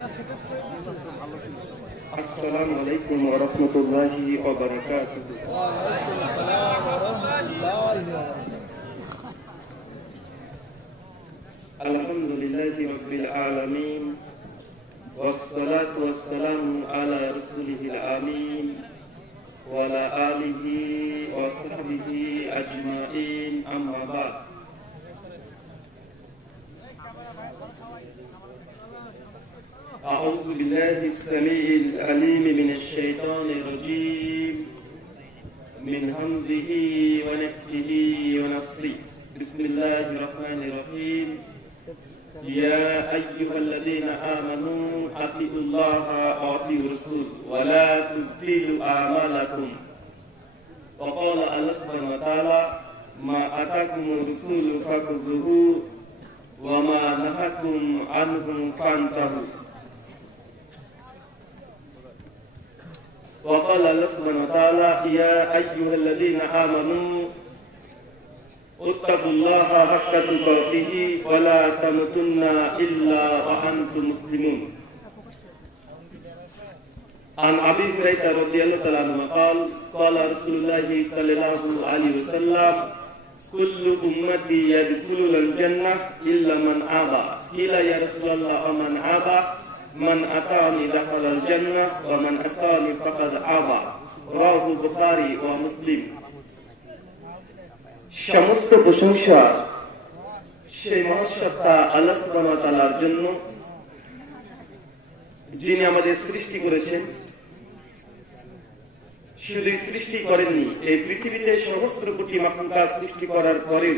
আসসালামু আলাইকুম ওয়া রাহমাতুল্লাহি ওয়া বারাকাতুহু। ওয়া আলাইকুম আসসালাম ওয়া রাহমাতুল্লাহি ওয়া বারাকাতুহু। আলহামদুলিল্লাহি রাব্বিল আলামিন ওয়াসসালাতু ওয়াসসালামু আলা রাসূলিহিল আমিন ওয়া আলা আলিহি ওয়া সাহবিহি আজমাইন, আম্মা বা'দ। أعوذ بالله السميع العليم من الشيطان الرجيم من همزه ونفخه ونفثه. بسم الله الرحمن الرحيم. يا أيها الذين آمنوا أطيعوا الله وأطيعوا الرسول ولا تبطلوا أعمالكم. وقال الله سبحانه وتعالى: ما آتاكم الرسول فخذوه وما نهاكم عنه فانتهوا. وقال الله سبحانه وتعالى: يا أيها الذين آمنوا اتقوا الله حق تقاته ولا تموتن إلا وأنتم مسلمون. عن أبي هريرة رضي الله تعالى عنه قال: قال رسول الله صلى الله عليه وسلم: كل أمتي يدخلون الجنة إلا من أبى. قيل يا رسول الله ومن أبى؟ من أطاعني دخل الجنة ومن عصاني فقد أبى. رواه البخاري ومسلم. সমস্ত প্রশংসা সেই মহাসত্তা আল্লাহ সুবহানাহু ওয়া তাআলার জন্য, যিনি আমাদের সৃষ্টি করেছেন। শুধু সৃষ্টি করেননি, এই পৃথিবীতে সমস্ত কোটি মাখলুকাত সৃষ্টি করার পরে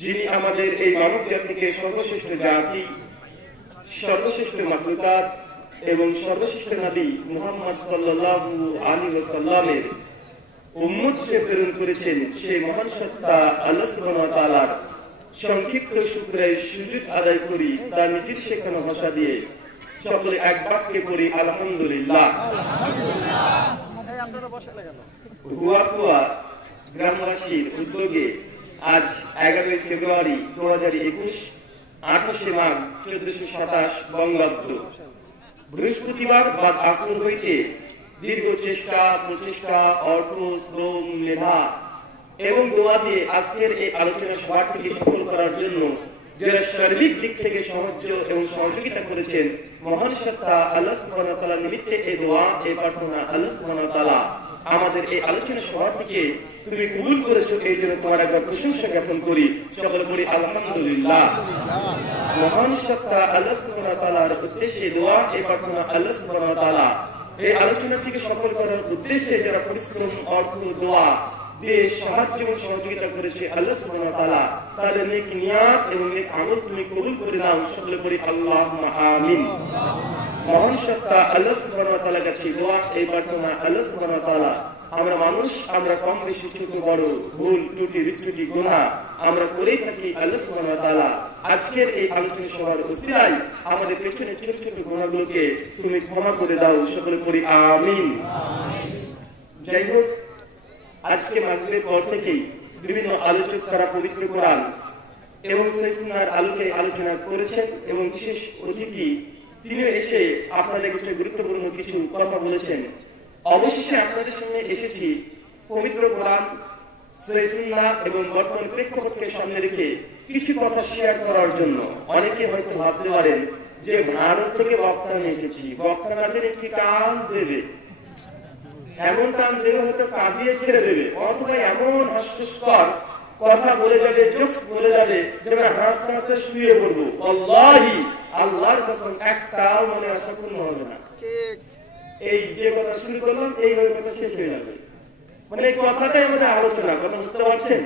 যিনি আমাদের এই মানব জাতিকে সর্বশ্রেষ্ঠ জাতি, সর্বশ্রেষ্ঠ মাখলুকাত এবং সর্বশ্রেষ্ঠ নবী মুহাম্মদ সাল্লাল্লাহু আলাইহি ওয়াসাল্লামের উম্মত হিসেবে প্রেরণ করেছেন, সেই মহান সত্তা আল্লাহ সুবহানাহু ওয়া তাআলার সংক্ষিপ্ত শুকরিয়া সুজুদ আদায় করি তার নিজের শেখানো ভাষা দিয়ে। সকলে এক বাক্যে পড়ি আলহামদুলিল্লাহ। হুয়াকুয়া গ্রামবাসীর উদ্যোগে আজ 11 ফেব্রুয়ারি 2021, 28 মাঘ 1427 বঙ্গাব্দ, বৃহস্পতিবার বাদ আসর হইতে দীর্ঘ চেষ্টা, প্রচেষ্টা, অর্থ, শ্রম, মেধা এবং দোয়া দিয়ে আজকের এই আলোচনা সভাটিকে সফল করার জন্য যারা সার্বিক দিক থেকে সাহায্য এবং সহযোগিতা করেছেন, মহান সত্তা আল্লাহ সুবহানাহু ওয়া তাআলা নিমিত্তে এই দোয়া, এই প্রার্থনা, আল্লাহ সুবহানাহু ওয়া তাআলা আমাদের এই আলোচনা সভাটিকে তুমি কবুল করেছো, এই জন্য তোমার একবার প্রশংসা জ্ঞাপন করি। সকলে বলি আলহামদুলিল্লাহ। মহান সত্তা আল্লাহ সুবহানাহু ওয়া তাআলার উদ্দেশ্যে দোয়া, এই প্রার্থনা, আল্লাহ সুবহানাহু ওয়া তাআলা এই আলোচনা থেকে সফল করার উদ্দেশ্যে যারা পরিশ্রম, অর্থ, দোয়া দিয়ে সাহায্য এবং সহযোগিতা করেছে, আল্লাহ সুবহানাহু ওয়া তাআলা তাদের নেক নিয়াত এবং নেক আমল তুমি কবুল করে নাও। সকলে বলি আল্লাহুম্মা আমিন। মহান সত্তা আল্লাহ সুবহানাহু ওয়া তাআলার কাছে দোয়া, এই প্রার্থনা, আল্লাহ সুবহানাহু ওয়া তাআলা আমরা মানুষ, আমরা কম বেশি, ছোট বড়, ভুল ত্রুটি, বিচ্যুতি, গুনাহ আমরা করেই থাকি। আল্লাহ সুবহানাহু ওয়া তাআলা আজকের এই আলোচনা সভার উসিলায় আমাদের পেছনে ছোট ছোট গুনাহগুলোকে তুমি ক্ষমা করে দাও। সকলে বলি আমিন। যাই হোক, আজকে মাগরিবের পর থেকেই বিভিন্ন আলোচক তারা পবিত্র কোরআন এবং সুন্নাহর আলোকে আলোচনা করেছেন এবং বিশেষ অতিথি তিনি এসে আপনাদের কাছে গুরুত্বপূর্ণ কিছু কথা বলেছেন। অবশেষে আপনাদের সামনে এসেছি পবিত্র কোরআন, সুন্নাহ এবং বর্তমান প্রেক্ষাপটকে সামনে রেখে কিছু কথা শেয়ার করার জন্য। অনেকে হয়তো ভাবতে পারেন যে ভারত থেকে বক্তা নিয়ে এসেছি, বক্তা তাদের একটি কান দেবে, এমন টান দেবে হয়তো কাঁদিয়ে ছেড়ে দেবে, অথবা এমন হাস্যস্কর কথা বলে যাবে, জোস বলে যাবে যে হাসতে হাসতে শুয়ে পড়বো। আল্লাহি, আল্লাহর কসম, একটাও মনে আশা পূর্ণ হবে না। এই যে কথা শুরু করলাম এইভাবে কথা শেষ হয়ে যাবে, মানে এই কথাটাই আমাদের আলোচনা, কথা বুঝতে পারছেন?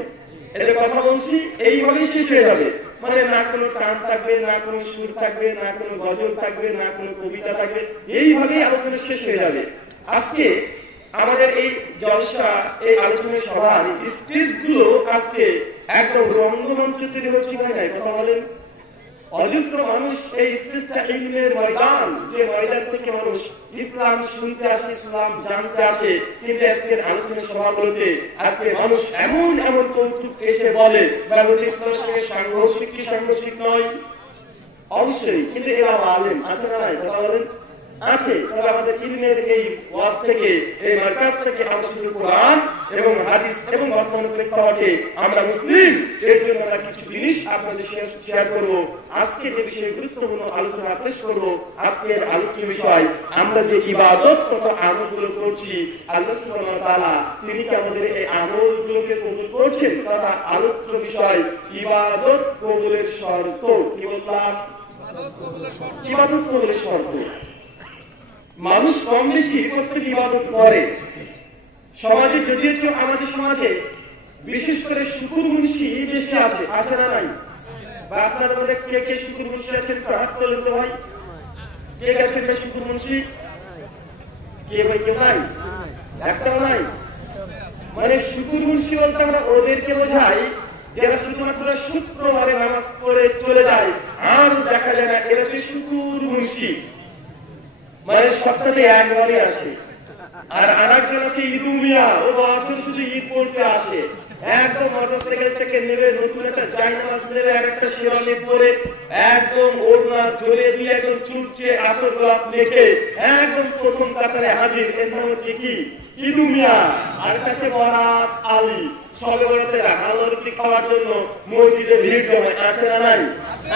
এই কথা বলছি এইভাবেই শেষ হয়ে যাবে, মানে না কোনো টান থাকবে, না কোনো সুর থাকবে, না কোনো গজল থাকবে, না কোনো কবিতা থাকবে, এইভাবেই আলোচনা শেষ হয়ে যাবে। আজকে আমাদের এই জলসা, এই আলোচনা সভার স্টেজ গুলো আজকে একদম রঙ্গমঞ্চ তৈরি হচ্ছে, হয় নাই? কথা বলেন। অজস্র মানুষ এই স্টেজটা ইলমের ময়দান, যে ময়দান থেকে মানুষ ইসলাম শুনতে আসে, ইসলাম জানতে আসে, কিন্তু আজকের আলোচনা সভাগুলোতে আজকে মানুষ এমন এমন কৌতুক এসে বলে ইসলামের সঙ্গে সাংঘর্ষিক কি সাংঘর্ষিক নয়। অবশ্যই, কিন্তু এরা আলেম আছে না নাই? কথা বলেন। আছে। তবে আমাদের ইলমের এই ওয়াজ থেকে, এই মার্কাজ থেকে আমরা শুধু কোরআন এবং হাদিস এবং বর্তমান প্রেক্ষাপটে আমরা মুসলিম, এর জন্য আমরা কিছু জিনিস আপনাদের শেয়ার করব। আজকে যে বিষয়ে গুরুত্বপূর্ণ আলোচনা পেশ করব, আজকের আলোচ্য বিষয় আমরা যে ইবাদত তথা আমলগুলো করছি, আল্লাহ সুবহানাহু ওয়া তাআলা তিনি কি আমাদের এই আমলগুলোকে কবুল করছেন? তথা আলোচ্য বিষয় ইবাদত কবুলের শর্ত। কি বললাম? ইবাদত কবুলের শর্ত। মানুষ কম বেশি প্রত্যেক ইবাদত করে। সমাজে যদিও আমাদের সমাজে বিশেষ করে শুকুর মুন্সি বেশি আছে, আছে না নাই? বা আপনাদের মধ্যে কে কে শুকুর মুন্সি আছেন? হাত তোলেন তো ভাই। কে আছেন শুকুর মুন্সি? কে ভাই? কেউ নাই? একটাও নাই? মানে শুকুর মুন্সি বলতে আমরা ওদেরকে বোঝাই যারা শুধুমাত্র শুক্রবারে নামাজ পড়ে চলে যায়, আর দেখা যায় না, এরা হচ্ছে শুকুর মুন্সি। মানে সপ্তাহে একবারই আসে। আর আরেকজন আছে ইদুমিয়া, ও বছর শুধু ঈদ পড়তে আসে। একদম মোটরসাইকেল থেকে নেবে, নতুন একটা জায়নামাজ নেবে, একটা শিরোনি পরে একদম ওড়না জড়িয়ে দিয়ে একদম চুপচে আতর গোলাপ লেখে একদম প্রথম কাতারে হাজির। এর নাম হচ্ছে কি? ইদুমিয়া। আর কাছে বরাত আলী, সবে বরাতে হালুটি খাওয়ার জন্য মসজিদে ভিড় জমায়, আছে না নাই?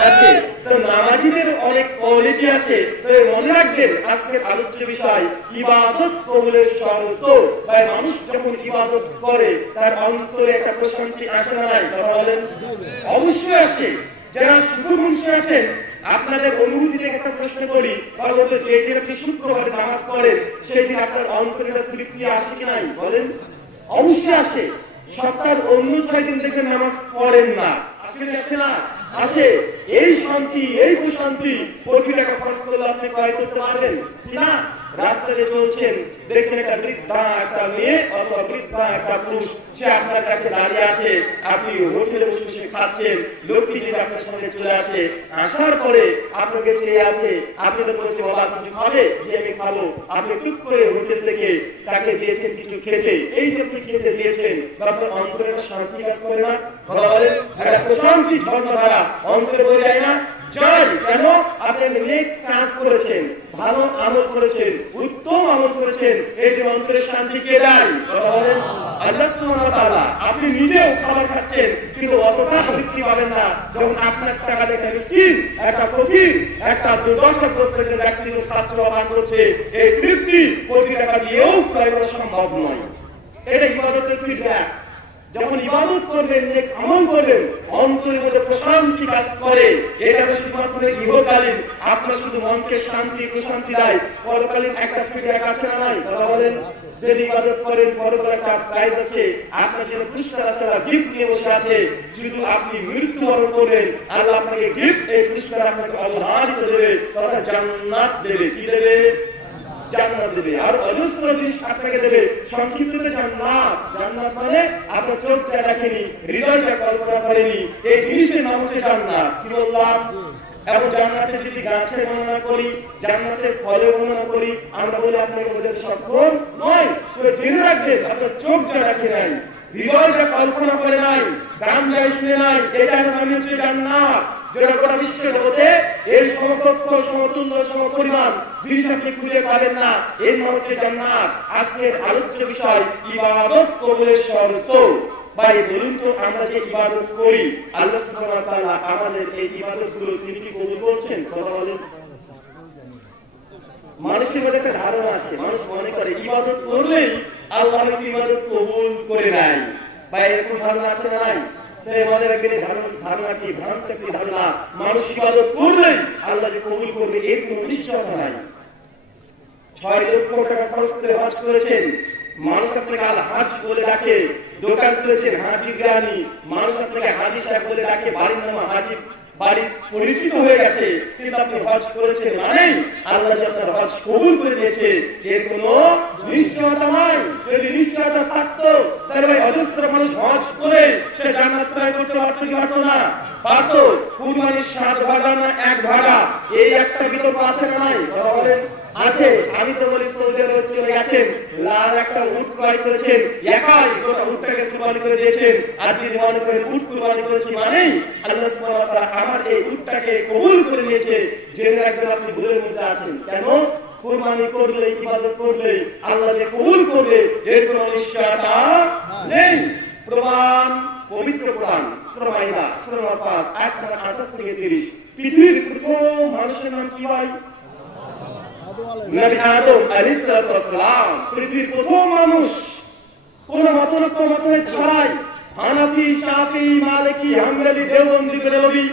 আছে। তো নামাজীদের অনেক কোয়ালিটি আছে। তো মনে রাখবেন আজকের আলোচ্য বিষয় ইবাদত কবুলের শর্ত। তাই মানুষ যখন ইবাদত করে তার অন্তরে একটা প্রশান্তি আসে না নাই? কথা বলেন। অবশ্যই আসে। যারা শুকুর মুন্সি আছেন, আপনাদের অনুভূতি থেকে একটা প্রশ্ন করি, বলতে যে দিন আপনি শুক্রবারে নামাজ পড়েন সেই দিন আপনার অন্তরে তৃপ্তি আসে কি নাই? বলেন। অবশ্যই আসে। সপ্তাহের অন্য 6 দিন থেকে নামাজ পড়েন না, আসে না? আসে। এই শান্তি, এই প্রশান্তি 20 টাকা খরচ করলে আপনি ক্রয় করতে পারবেন কিনা? রাস্তায় চলছেন, দেখেন একটা বৃদ্ধা একটা মেয়ে অথবা বৃদ্ধা একটা পুরুষ, সে আপনার কাছে দাঁড়িয়ে আছে, আপনি হোটেলে বসে বসে খাচ্ছেন, লোকটি যদি আপনার সামনে চলে আসে, আসার পরে আপনাকে চেয়ে আছে, আপনি তো বলছেন বাবা কিছু খাবে? যে আমি খাবো। আপনি চুপ করে হোটেল থেকে তাকে দিয়েছেন কিছু খেতে। এই যে আপনি খেতে দিয়েছেন, আপনার অন্তরে শান্তি কাজ করে না? বলেন। একটা প্রশান্তি ঝর্ণাধারা অন্তরে বয়ে যায় না? জয়। কেন? আপনি নেক কাজ করেছেন, ভালো আমল করেছেন, উত্তম আমল করেছেন। এই যে অন্তরের শান্তি কে দেয়? আল্লাহ সুবহানাহু ওয়া তাআলা। আপনি নিজেও খাবার খাচ্ছেন, কিন্তু অতটা তৃপ্তি পাবেন না যখন আপনার টাকা দিয়ে একটা মিসকিন, একটা ফকির, একটা দুর্দশাগ্রস্ত ব্যক্তি খাদ্য পান করছে। এই তৃপ্তি 20 টাকা দিয়েও ক্রয় করা সম্ভব নয়। এটা ইবাদতের ফিডব্যাক। যখন ইবাদত করবেন, নেক আমল করবেন, অন্তরের মধ্যে প্রশান্তি কাজ করে। এটা শুধুমাত্র ইহকালীন, আপনার শুধু মনকে শান্তি প্রশান্তি দেয়, পরকালীন একটা ফিডব্যাক আছে না নাই? বলেন। যদি ইবাদত করেন, পরকালে একটা প্রাইজ আছে, আপনার জন্য পুরস্কার আছে, গিফট নিয়ে বসে আছে। শুধু আপনি মৃত্যুবরণ করবেন, আল্লাহ আপনাকে গিফট, এই পুরস্কার আপনাকে অবধারিত দেবে, তথা জান্নাত দেবে। কি দেবে? জান্নাত দেবে। আর অজস্র জিনিস আপনাকে দেবে। সংক্ষিপ্ততে জান্নাত। জান্নাত মানে আপনার চোখ যা দেখেনি, হৃদয় যা কল্পনা করেনি, এই জিনিসের নাম হচ্ছে জান্নাত। কি বললাম? এবং জান্নাতের যদি গাছের বর্ণনা করি, জান্নাতের ফলের বর্ণনা করি, আমরা বলি আপনাকে বোঝাতে সক্ষম নয়। তবে জেনে রাখবেন আপনার চোখ যা দেখে নাই, হৃদয় যা কল্পনা করে নাই, গান যা শুনে নাই, এটার নাম হচ্ছে জান্নাত। যেটা গোটা বিশ্বের জগতে এর সমকক্ষ, সমতুল্য, সমপরিমাণ জিনিস আপনি খুঁজে পাবেন না। এর নাম হচ্ছে জান্নাত। আজকের আলোচ্য বিষয় ইবাদত কবুলের শর্ত। ভাই বলুন তো, আমরা যে ইবাদত করি, আল্লাহ সুবহানাহু ওয়া তাআলা আমাদের এই ইবাদতগুলো তিনি কি কবুল করছেন? কথা বলেন। মানুষের মধ্যে একটা ধারণা আছে, মানুষ মনে করে ইবাদত করলেই আল্লাহ ইবাদত কবুল করে নেয়। ভাই এরকম ধারণা আছে না নাই? ধারণা কি? ভ্রান্ত একটি ধারণা। মানুষ ইবাদত করলেই আল্লাহ যে কবুল করবে, এর কোনো নিশ্চয়তা নাই। 6 লক্ষ টাকা খরচ করে হজ করেছেন, মানুষ আপনাকে আল হাজ বলে ডাকে। দোকান করেছেন হাজি গ্রানি, মানুষ আপনাকে হাজি সাহেব বলে ডাকে। বাড়ির নাম হাজি, বাড়ি পরিচিত হয়ে গেছে, কিন্তু আপনি হজ করেছেন মানে আল্লাহ যে আপনার হজ কবুল করে দিয়েছে, এর কোনো নিশ্চয়তা নাই। যদি নিশ্চয়তা থাকতো তাহলে ভাই অজস্র মানুষ হজ করে সে জান্নাত ক্রয় করতে পারতো কি পারতো না? পারতো। কুরবানির 7 ভাগা না 1 ভাগা, এই একটা বিকল্প আছে না নাই? বলেন। আছে। আমি তো বলি সৌদি আরবে চলে গেছেন, লাল একটা উট ক্রয় করেছেন, একাই গোটা উটটাকে কুরবানি করে দিয়েছেন, আর যদি মনে করেন উট কুরবানি করেছি মানেই আল্লাহ সুবহানাহু ওয়া তাআলা আমার এই উটটাকে কবুল করে নিয়েছে, জেনে রাখবেন আপনি ভুলের মধ্যে আছেন। কেন? কুরবানি করলে, ইবাদত করলে আল্লাহ যে কবুল করবে এর কোনো নিশ্চয়তা নেই। প্রমাণ পবিত্র কোরআন সূরা মাইদা সূরা ৫ আয়াত ৮৮ থেকে ৩০। পৃথিবীর প্রথম মানুষের নাম কি হয়? নবী আদম আলাইহিস সালাম। পৃথিবীর প্রথম মানুষ, কোন মতভেদ ছাড়াই হানাফি, শাফি, মালিকি, হাম্বলি, দেওবন্দি, বেরেলভি,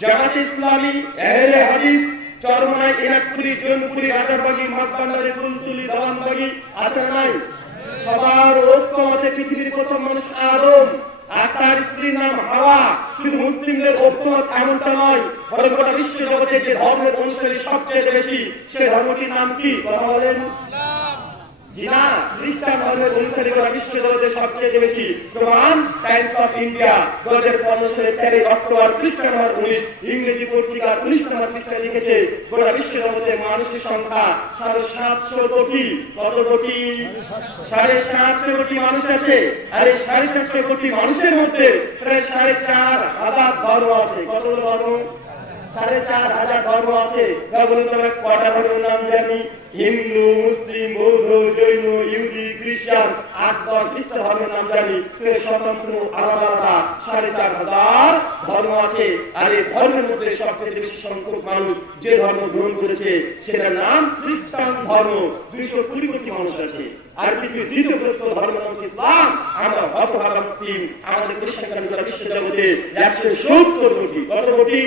জামাত ইসলামী, আহলে হাদিস, চরমনাই, ইনাকপুরি, জৈনপুরি, রাজারবাগী, মঠবান্ডারি, কুলতুলি, দাওয়ানবাগী আছে নাই? সবার ঐক্যমতে পৃথিবীর প্রথম মানুষ আদম, আর তার স্ত্রীর নাম হাওয়া। শুধু মুসলিমদের ঐক্যমত এমনটা নয়, বরং গোটা বিশ্ব জগতে যে ধর্মের অনুসারী সবচেয়ে বেশি সেই ধর্মটির নাম কি? কথা বলেন। জি না, খ্রিস্টান ধর্মের অনুসারী গোটা বিশ্ব জগতে সবচেয়ে বেশি। প্রমাণ টাইমস অফ ইন্ডিয়া 2015 সালের 13 অক্টোবর খ্রিস্টান ধর্ম 19 ইংরেজি পত্রিকা 19 নম্বর পৃষ্ঠায় লিখেছে গোটা বিশ্ব জগতে মানুষের সংখ্যা 750 কোটি। কত কোটি? 750 কোটি মানুষ আছে। আর এই 750 কোটি মানুষের মধ্যে প্রায় 4,500 ধর্ম আছে। কতগুলো ধর্ম? 4,500 ধর্ম আছে। বলুন তো আমরা কটা ধর্মের নাম জানি? হিন্দু, মুসলিম, বৌদ্ধ, জৈন, ইহুদি, খ্রিস্টান, 8-10 খ্রিস্টান ধর্মের নাম জানি। স্বতন্ত্র আলাদা 4,500 ধর্ম আছে। আর এই ধর্মের মধ্যে সবচেয়ে বেশি সংখ্যক মানুষ যে ধর্ম গ্রহণ করেছে সেটার নাম খ্রিস্টান ধর্ম। 220 কোটি মানুষ আছে। আর পৃথিবীর দ্বিতীয় বৃহত্তম ধর্ম হচ্ছে ইসলাম। আমরা হতভাগা মুসলিম, আমাদের খ্রিস্টান বিশ্ব জগতে 170 কোটি। কত কোটি?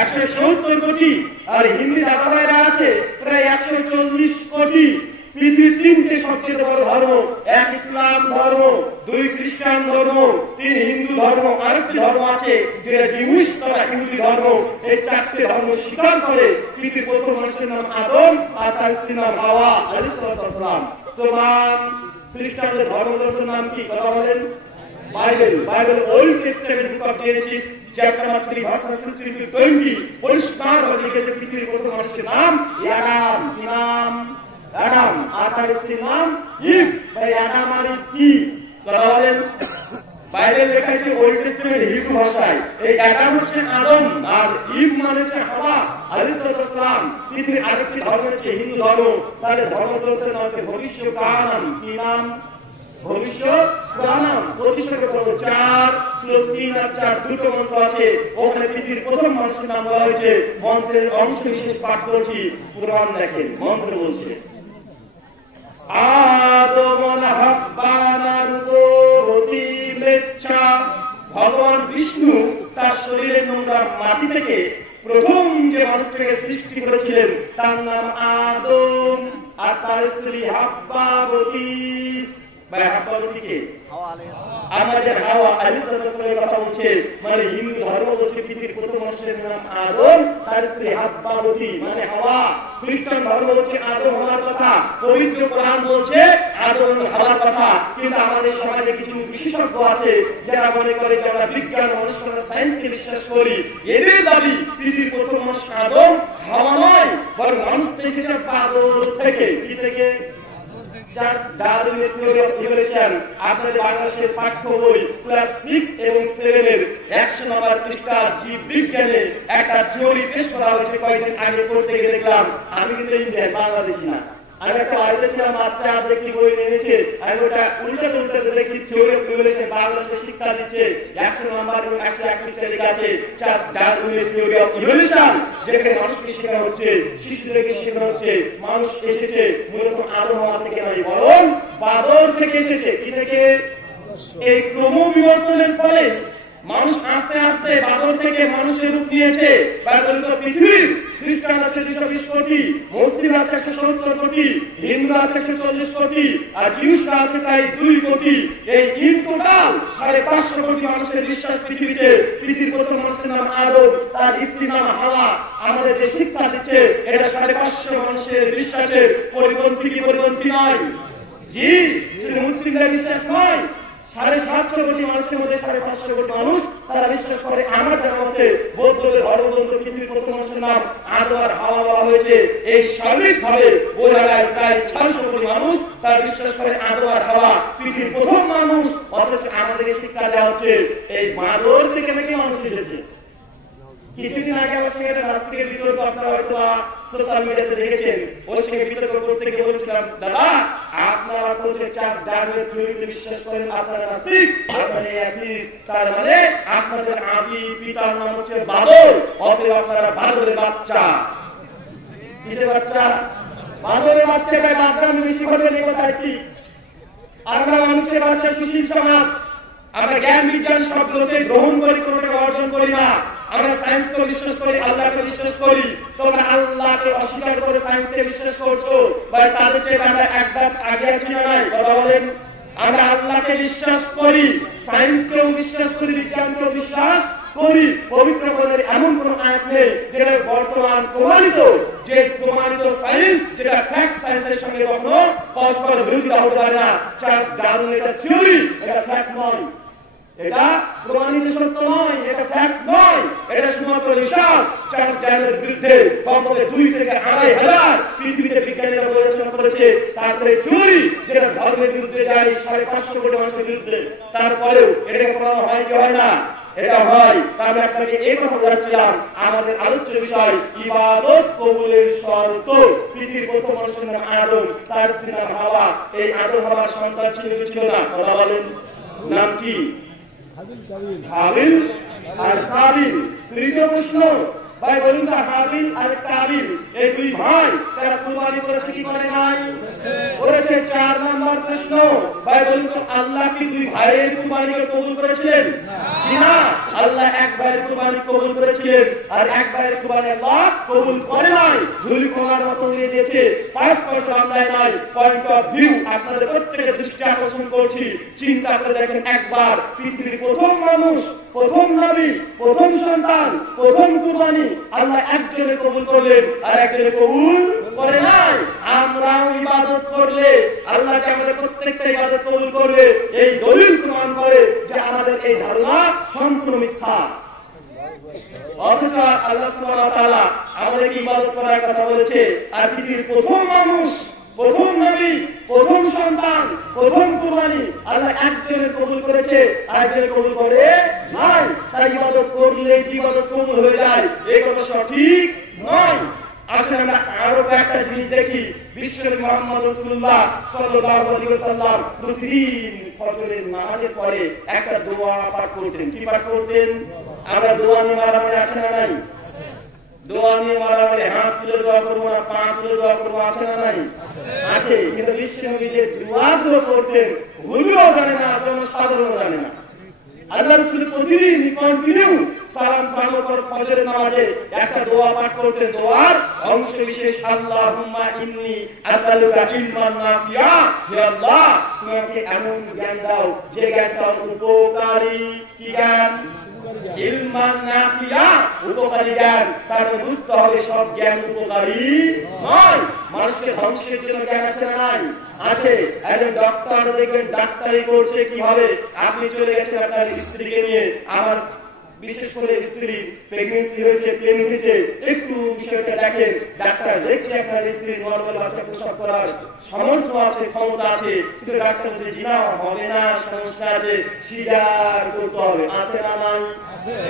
170 কোটি। আর হিন্দু দাদাভাইরা আছে প্রায় 140 কোটি। পৃথিবীর 3টে সবচেয়ে বড় ধর্ম, 1 ইসলাম ধর্ম, 2 খ্রিস্টান ধর্ম, 3 হিন্দু ধর্ম, আরেকটি ধর্ম আছে যেটা জিউস তথা ইহুদি ধর্ম। এই 4টে ধর্ম স্বীকার করে পৃথিবীর প্রথম মানুষের নাম আদম আর তার স্ত্রীর নাম হাওয়া আলাইহিস সালাম। প্রমাণ খ্রিস্টানদের ধর্মগ্রন্থের নাম কি? কথা বলেন। Bible old testament book of Genesis chapter 3 verse 16 to 20 পরিষ্কার ভাবে লিখেছে পৃথিবীর প্রথম মানুষের নাম আদম। কি নাম? আদম। আর তার স্ত্রীর নাম ইভ। তাই আদম আর ইভ কি? কথা বলেন। বাইবেল লেখা আছে ওল্ড টেস্টামেন্ট হিব্রু ভাষায়। এই আদম হচ্ছে আদম আর ইভ মানে হচ্ছে হাওয়া আলাইহিস সালাম। পৃথিবীর আরেকটি ধর্ম হচ্ছে হিন্দু ধর্ম। তাদের ধর্মগ্রন্থের নাম হচ্ছে ভবিষ্যদ্বাণী। কি নাম? ভবিষ্যদ্বাণী। প্রতিষ্ঠাকে বলবো 4 শ্লোক 3 আর 4 দুটো মন্ত্র আছে। ওখানে পৃথিবীর প্রথম মানুষের নাম বলা হয়েছে। মন্ত্রের অংশ বিশেষ পাঠ করছি। পুরাণ দেখেন, মন্ত্র বলছে আদম হাব্বানারুগতি লেচ্ছা। ভগবান বিষ্ণু তার শরীরের নোংরা মাটি থেকে প্রথম যে মানুষটাকে সৃষ্টি করেছিলেন তার নাম আদম। আর তার স্ত্রী হাব্বাবতী। হাব্বাবতীকে আমাদের হাওয়া আলাইহিস সালামের কথা বলছে। মানে হিন্দু ধর্ম বলছে পৃথিবীর প্রথম মানুষের নাম আদম, তার স্ত্রী হাব্বাবতী মানে হাওয়া। খ্রিস্টান ধর্ম বলছে আদম হওয়ার কথা, পবিত্র কোরআন বলছে আদম হওয়ার কথা। কিন্তু আমাদের সমাজে কিছু বিশেষজ্ঞ আছে যারা মনে করে যে আমরা বিজ্ঞান, অনুষ্কার, সায়েন্সকে বিশ্বাস করি। এদের দাবি পৃথিবীর প্রথম মানুষ আদম, হাওয়া নয়, বরং মানুষ থেকে পাগল থেকে। কি থেকে? ডারউইনের থিওরি অফ ইভলিউশন আপনাদের বাংলাদেশের পাঠ্য বই ক্লাস 6 এবং 7 এর 100 নম্বর পৃষ্ঠা জীব বিজ্ঞানে একটা থিওরি পেশ করা হয়েছে। কয়েকদিন আগে পড়তে গিয়ে দেখলাম, আমি কিন্তু ইন্ডিয়ান, বাংলাদেশি না। আমি একটা বাড়িতে ছিলাম, বাচ্চা দেখি বই এনেছে, আমি ওটা উল্টে দেখি থিওরি অফ ইভলিউশন বাংলাদেশে শিক্ষা দিচ্ছে 100 নম্বর এবং 101 পৃষ্ঠায় লেখা আছে ডারউইনের থিওরি অফ ইভলিউশন, যেখানে মানুষকে শেখানো হচ্ছে, শিশুদেরকে শেখানো হচ্ছে মানুষ এসেছে মূলত আদম হওয়া থেকে নয়, বরং বাদল থেকে এসেছে। কি থেকে? এই ক্রম বিবর্তনের ফলে মানুষ আস্তে আস্তে বাদল থেকে মানুষের রূপ নিয়েছে। পৃথিবীর খ্রিস্টান আছে 220 কোটি, মুসলিম আছে 170 কোটি, হিন্দু আছে 140 কোটি, আর জিউসরা আছে প্রায় 2 কোটি। এই ইন টোটাল 550 কোটি মানুষের বিশ্বাস পৃথিবীতে পৃথিবীর প্রথম মানুষের নাম আদম, তার স্ত্রীর নাম হাওয়া। আমাদের যে শিক্ষা দিচ্ছে এটা 550 মানুষের বিশ্বাসের পরিপন্থী কি পরিপন্থী নয়? জি, শুধু মুসলিমদের বিশ্বাস নয়, 750 কোটি মানুষের মধ্যে 550 কোটি মানুষ তারা বিশ্বাস করে আমার জানার মতে বৌদ্ধদের ধর্মগ্রন্থ পৃথিবীর প্রথম মানুষের নাম আদম আর হাওয়া বলা হয়েছে। এই সার্বিকভাবে বোঝা যায় প্রায় 600 কোটি মানুষ তারা বিশ্বাস করে আদম আর হাওয়া পৃথিবীর প্রথম মানুষ। অথচ আমাদের শিক্ষা দেওয়া হচ্ছে এই বাদর থেকে নাকি মানুষ এসেছে। কিছুদিন আগে আমার সঙ্গে একটা নাস্তিকের বিতর্ক আপনারা হয়তো সোশ্যাল মিডিয়াতে দেখেছেন। ওর সঙ্গে বিতর্ক করতে গিয়ে বলছিলাম, দাদা আপনারা তো চার্লস ডারউইনের থিওরিতে বিশ্বাস করেন, আপনারা নাস্তিক, আপনারা অ্যাথিস্ট, তার মানে আপনাদের আদি পিতার নাম হচ্ছে বাদর, অতএব আপনারা বাদরের বাচ্চা। কিসের বাচ্চা? বাদরের বাচ্চা। তাই বাদরাম বেশি করে এই কথা কি? আমরা মানুষের বাচ্চা সুশীল সমাজ, আমরা জ্ঞান বিজ্ঞান সবগুলোকে গ্রহণ করি, কোনোটা অর্জন করি না। আমরা সায়েন্সকে বিশ্বাস করি, আল্লাহকে বিশ্বাস করি। তোমরা আল্লাহকে অস্বীকার করে সায়েন্সকে বিশ্বাস করছো, ভাই তাদের চেয়ে আমরা একদম আগে আছি না নাই? কথা বলেন। আমরা আল্লাহকে বিশ্বাস করি, সায়েন্সকেও বিশ্বাস করি, বিজ্ঞানকেও বিশ্বাস করি। পবিত্র কোরআনের এমন কোন আয়াত নেই যেটা বর্তমান প্রমাণিত, যে প্রমাণিত সায়েন্স, যেটা ফ্যাক্ট সায়েন্সের সঙ্গে কখনো পরস্পর বিরোধিতা হতে পারে না। চার্লস ডারউইনের এটা থিওরি, এটা ফ্যাক্ট নয়, এটা প্রমাণিত সত্য নয়, এটা ফ্যাক্ট নয়, এটা শুধুমাত্র বিশ্বাস। চার্লস ডারউইনের বিরুদ্ধে কমপক্ষে 2 থেকে 2,500 পৃথিবীতে বিজ্ঞানীরা গবেষণা করেছে। তারপরে থিওরি যেটা ধর্মের বিরুদ্ধে যায় 550 কোটি মানুষের বিরুদ্ধে, তারপরেও এটা প্রমাণ হয় কি হয় না? এটা হয়। তাহলে আপনাকে এই কথা বলছিলাম, আমাদের আলোচ্য বিষয় ইবাদত কবুলের শর্ত। পৃথিবীর প্রথম মানুষের নাম আদম, তার স্ত্রী নাম হাওয়া। এই আদম হাওয়ার সন্তান ছিল কি ছিল না? কথা বলেন। নাম কি? হাবিল আর কাবিল। তৃতীয় প্রশ্ন, ভাই বলুন তো, হাবিল আর কাবিল এই দুই ভাই তারা কুরবানি করেছে কি করে নাই? করেছে। 4 নম্বর প্রশ্ন, ভাই বলুন তো, আল্লাহ কি দুই ভাইয়ের কুরবানিকে কবুল করেছিলেন? জি না, আল্লাহ এক ভাইয়ের কুরবানি কবুল করেছিলেন, আর এক ভাইয়ের কুরবানি আল্লাহ কবুল করে নাই। ধুলি কোনার মতো উড়িয়ে দিয়েছে। 5 পয়েন্ট বাংলায় নাই, পয়েন্ট অফ ভিউ আপনাদের প্রত্যেকের দৃষ্টি আকর্ষণ করছি। চিন্তা করে দেখেন একবার, পৃথিবীর প্রথম মানুষ, প্রথম নবী, প্রথম সন্তান, প্রথম কুরবানি আল্লাহ একজনে কবুল করলেন আর একজনে কবুল করে নাই। আমরা ইবাদত করলে আল্লাহ যে আমাদের প্রত্যেকটা ইবাদত কবুল করবে, এই দলিল প্রমাণ করে যে আমাদের এই ধারণা সম্পূর্ণ মিথ্যা। অথচ আল্লাহ সুবহানাহু ওয়া তাআলা আমাদেরকে ইবাদত করার কথা বলেছে, আর পৃথিবীর প্রথম মানুষ, প্রথম নবী, প্রথম সন্তান, প্রথম কুরবানি আল্লাহ একজনের কবুল করেছে, আরেকজনের কবুল করে নাই। তাই ইবাদত করলে যে ইবাদত কবুল হয়ে যায়, এই কথা সঠিক নয়। আসলে আমরা আরো একটা জিনিস দেখি, বিশ্বনবী মুহাম্মদ রাসূলুল্লাহ সাল্লাল্লাহু আলাইহি ওয়াসাল্লাম প্রতিদিন ফজরের নামাজের পরে একটা দোয়া পাঠ করতেন। কি পাঠ করতেন? আমরা দোয়া নিয়ে মারামারি আছে না নাই? দোয়া নিয়ে মারামারি, হাত তুলে দোয়া করবো না, পা তুলে দোয়া করবো, আছে না নাই? আছে। কিন্তু বিশ্বনবী যে দোয়া করতেন, হুজুরও জানে না, সাধারণও জানে না। আল্লাহ রাসূল প্রতিদিন কন্টিনিউ সালাম ফেরানোর পর ফজরের নামাজে একটা দোয়া পাঠ করতেন। দোয়ার অংশ বিশেষ, আল্লাহুম্মা ইন্নী আসআলুকা ইলমান নাফিয়া, হে আল্লাহ তুমি আমাকে এমন জ্ঞান দাও যে জ্ঞানটা উপকারী। কি জ্ঞান? ইলমান নাফিয়া, উপকারী জ্ঞান। তাহলে বুঝতে হবে সব জ্ঞান উপকারী নয়। মানুষকে ধ্বংসের জন্য জ্ঞান আছে না নাই? আছে। একজন ডক্টর দেখবেন ডাক্তারি করছে কিভাবে। আপনি চলে গেছেন আপনার স্ত্রীকে নিয়ে, আমার বিশেষ করে স্ত্রী প্রেগন্যান্সি হয়েছে, প্লেন হয়েছে, একটু বিষয়টা দেখেন। ডাক্তার দেখছে আপনার স্ত্রী নরমাল বাচ্চা প্রসব করার সামর্থ্য আছে, ক্ষমতা আছে, কিন্তু ডাক্তার বলছে জি না, হবে না, সমস্যা আছে, সিজার করতে হবে। আছে না নাই?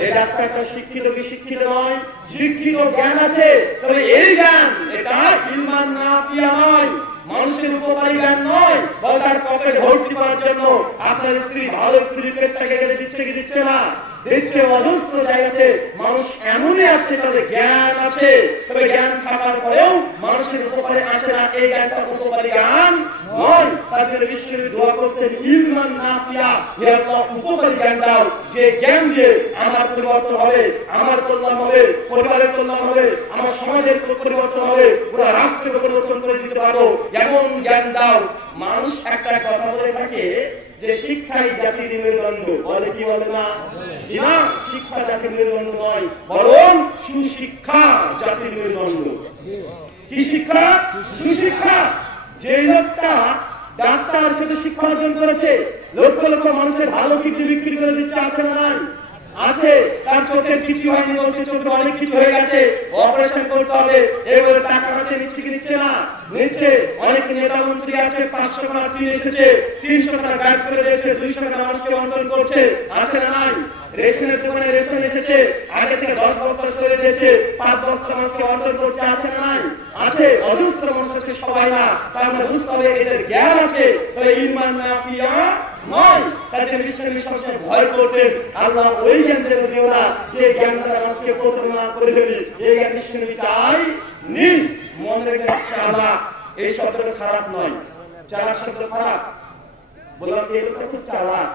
এই ডাক্তারটা শিক্ষিত কি শিক্ষিত নয়? শিক্ষিত, জ্ঞান আছে। তবে এই জ্ঞান এটা ইলমান নাফিয়া নয়, মানুষের উপকারী জ্ঞান নয়। বাজার পকেট ভর্তি করার জন্য আপনার স্ত্রী ভালো স্ত্রী পেটটাকে গেলে দিচ্ছে কি দিচ্ছে না? দিচ্ছে। অজস্র জায়গাতে মানুষ এমনই আছে তাদের জ্ঞান আছে, তবে জ্ঞান থাকার পরেও মানুষের উপকারে আসে না। এই জ্ঞানটা উপকারী জ্ঞান নয়। তার জন্য বিশ্বনবী দোয়া করতেন, ইলমান নাফিয়া, হে আল্লাহ উপকারী জ্ঞান দাও, যে জ্ঞান দিয়ে আমার পরিবর্তন হবে, আমার কল্যাণ হবে, পরিবারের কল্যাণ হবে, আমার সমাজের পরিবর্তন হবে, পুরো রাষ্ট্রের পরিবর্তন করে দিতে পারবো, এমন জ্ঞান দাও। মানুষ একটা কথা বলে থাকে যে শিক্ষাই জাতির মেরুদণ্ড, বলে কি বলে না? জি না, শিক্ষা জাতির মেরুদণ্ড নয়, বরং সুশিক্ষা জাতির মেরুদণ্ড। কি শিক্ষা? সুশিক্ষা। যে লোকটা ডাক্তার শুধু শিক্ষা অর্জন করেছে, লক্ষ লক্ষ মানুষের ভালো কিডনি বিক্রি করে দিচ্ছে, আছে না নাই? আছে। তার চোখের কিছু হয়নি বলছে, চোখের অনেক কিছু হয়ে গেছে, অপারেশন করতে হবে, এবারে টাকা হাতে নিচ্ছে কি নিচ্ছে না? নিচ্ছে। অনেক নেতা মন্ত্রী আছে, 500 টাকা ট্রেন এসেছে, 300 টাকা গাইড করে দিয়েছে, 200 টাকা মানুষকে বন্টন করছে, আছে না নাই? রেশনের দোকানে রেশন এসেছে, আগে থেকে 10 বস্তা করে দিয়েছে, 5 বস্তা মানুষকে বন্টন করছে, আছে না নাই? আছে। অজস্র মানুষ আছে, সবাই না। তার মানে বুঝতে হবে এদের জ্ঞান আছে, তবে ইলমান নাফিয়া নয়। তাতে নিশ্চয়ই সবসময় ভয় করতেন, আল্লাহ ওই জ্ঞান দেবে দিও না যে জ্ঞান দ্বারা মানুষকে প্রতারণা করে দেবে, এই জ্ঞান নিশ্চয়ই চাই নি। মনে রেখে চালাক এই শব্দটা খারাপ নয়, চালাক শব্দ খারাপ বললাম, এই লোকটা খুব চালাক,